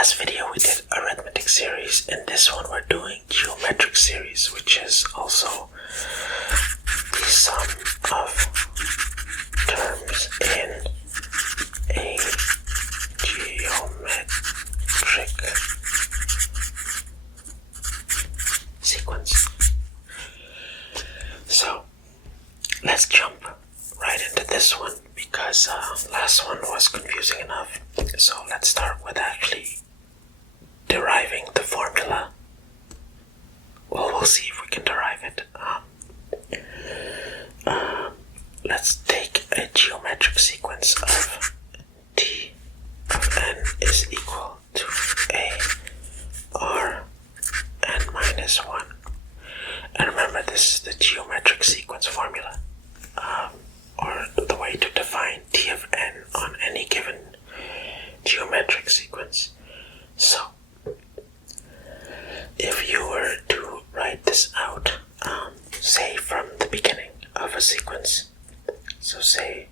last video we did arithmetic series. In this one we're doing geometric series, which is also the sum of terms in a geometric sequence. So let's jump right into this one because last one was confusing enough. So let's start with actually deriving the formula. Well, we'll see if we can derive it. Let's take a geometric sequence of t of n is equal to a r n minus 1. And remember, this is the geometric sequence formula, or the way to define t of n on any given geometric sequence. So, if you were to write this out, say from the beginning of a sequence, so say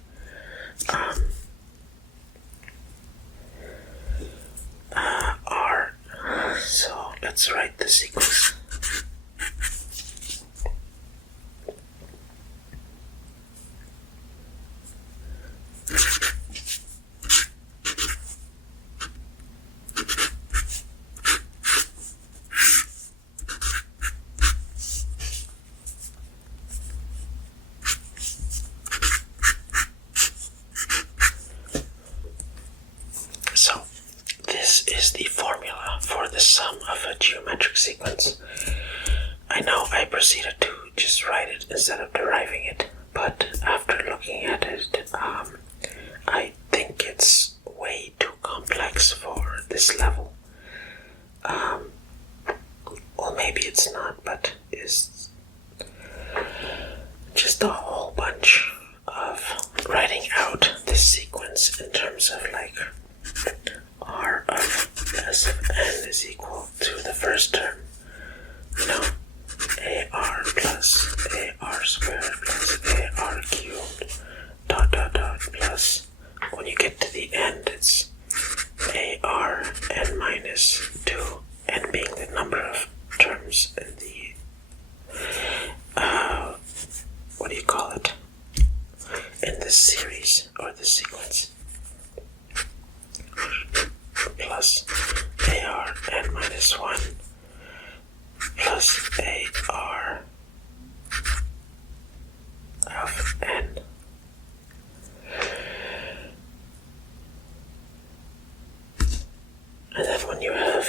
R, so let's write the sequence. So, this is the formula for the sum of a geometric sequence. I know I proceeded to just write it instead of deriving it, but after looking at it, I think it's way too complex for this level. Well, maybe it's not, but it's just a whole bunch of writing out this sequence in terms of like r of s of n is equal to the first term, ar plus ar squared plus ar cubed dot dot dot plus, when you get to the end it's ar n minus 2, n being the number of terms in the what do you call it, in this series or this sequence, plus ar n minus 1 plus ar of n. And then when you have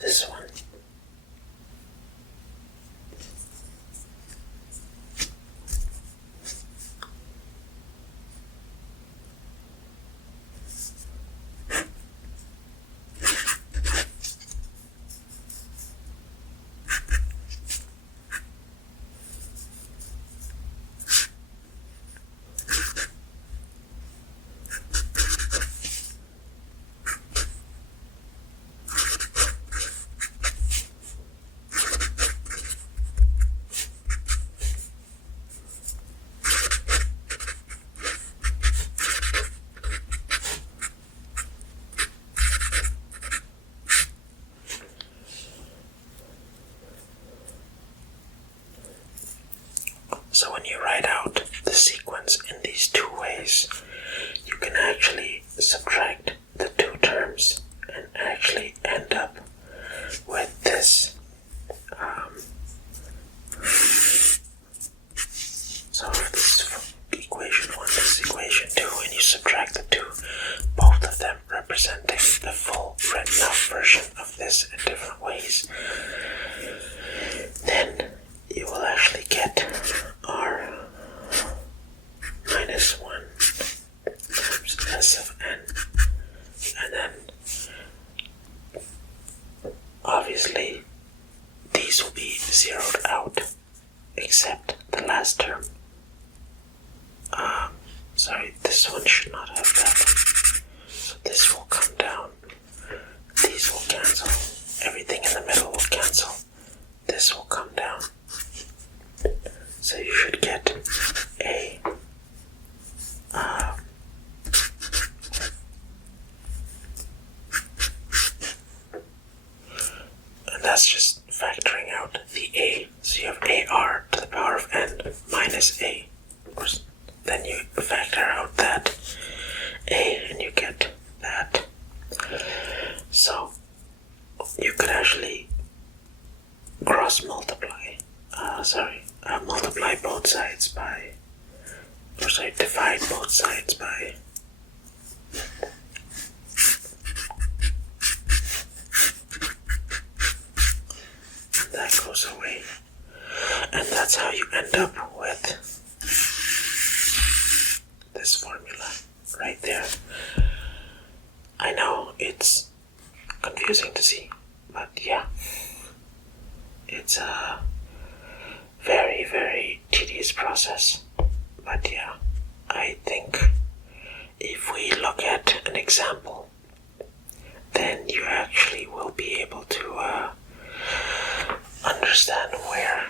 this one, so when you write out the sequence in these two ways, you can actually subtract the two terms and actually end up with this. So if this is equation 1, this is equation 2, and you subtract the two, both of them representing the full written out version of this in different ways, then you will actually get r minus 1 times s of n, and then obviously these will be zeroed out except the last term. Sorry, this one should not have that. So this will come down, these will cancel, everything in the middle will cancel, this will come down. So you should get a I know it's confusing to see, but yeah, it's a very, very tedious process. But yeah, I think if we look at an example, then you actually will be able to understand where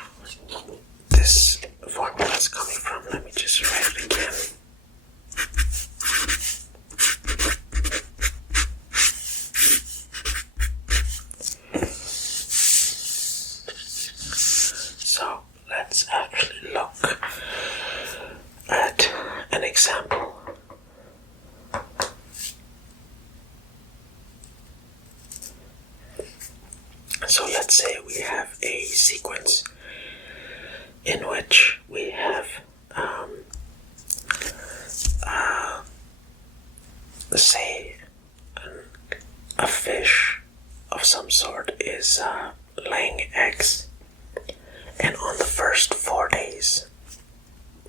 this formula is coming from. Let me just write it again. So let's actually look at an example. So let's say we have a sequence in which we have say a fish of some sort is laying eggs, and on the first 4 days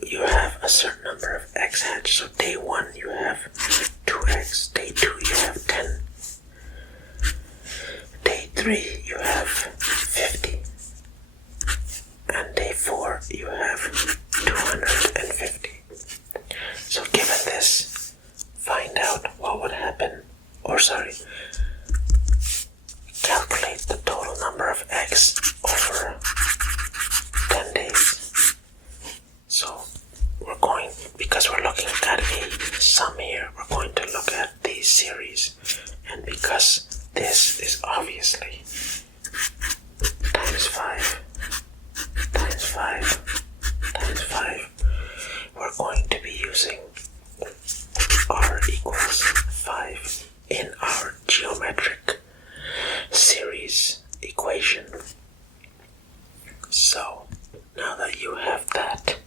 you have a certain number of eggs hatched. So day 1 you have 2 eggs, day 2 you have 10, day 3 you have 50, and day 4 you have 250. So given this, find out what would happen, calculate the total number of eggs over 10 days. So because we're looking at a sum here, we're going to look at the series, and because this is obviously times 5 times 5 times 5, we're going to be using r equals 5 in our geometric series equation. So now that you have that,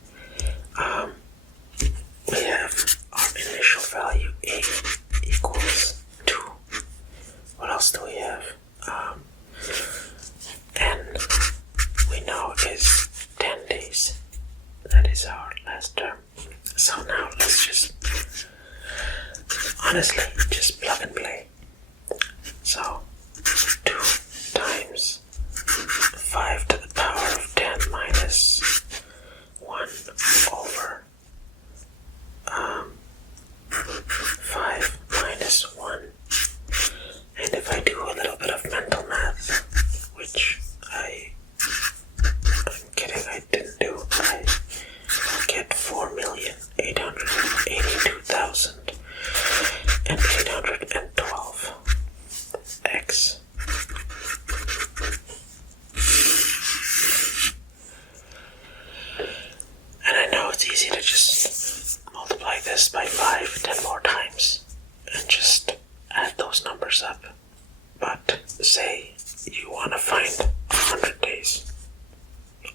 we have our initial value a equals 2. What else do we have? N we know is 10 days. That is our last term. So now let's just plug and play. So 2 times 5 to the power of 10 minus 1 over 5 minus 1. And if I do a little bit of mental math, which I'm kidding, I didn't do, I get 4,882,812 x. And I know it's easy to just multiply this by 5 10 more times and just add those numbers up. But say you want to find 100 days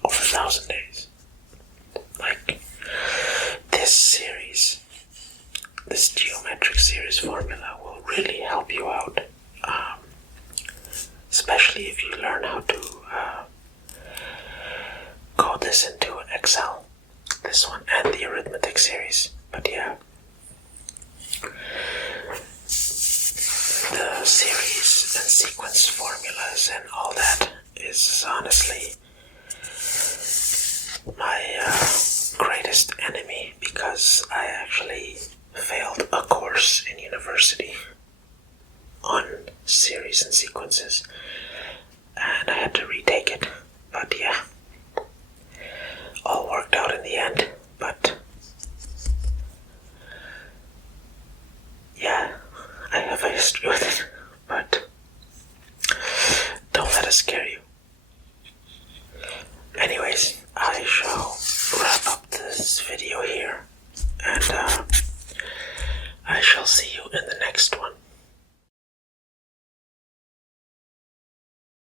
or 1,000 days. Like this geometric series formula will really help you out, especially if you learn how to code this into Excel, this one and the arithmetic series. But yeah, the series and sequence formulas and all that is honestly my greatest enemy, because I actually failed a course in university on series and sequences, and I had to retake it. But yeah, all worked out in the end. But yeah, I have a history with it, but don't let it scare you. Anyways, I shall wrap up this video here, and I shall see you in the next one.